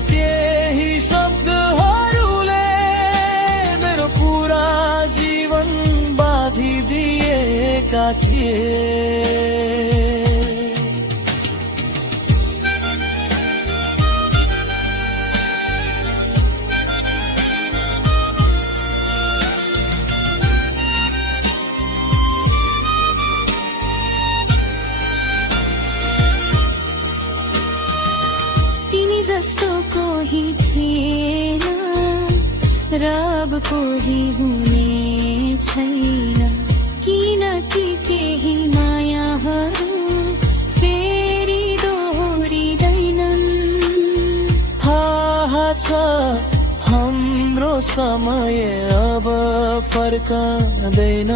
त्यही शब्दहरूले मेरो पुरा जीवन बाँधिदिएका थिए। जस्तो कोही थिएन र अब कोही हुने छैन, किनकि केही मायाहरू फेरि दोहोरिँदैनन्। थाहा छ हाम्रो समय अब फर्कँदैन,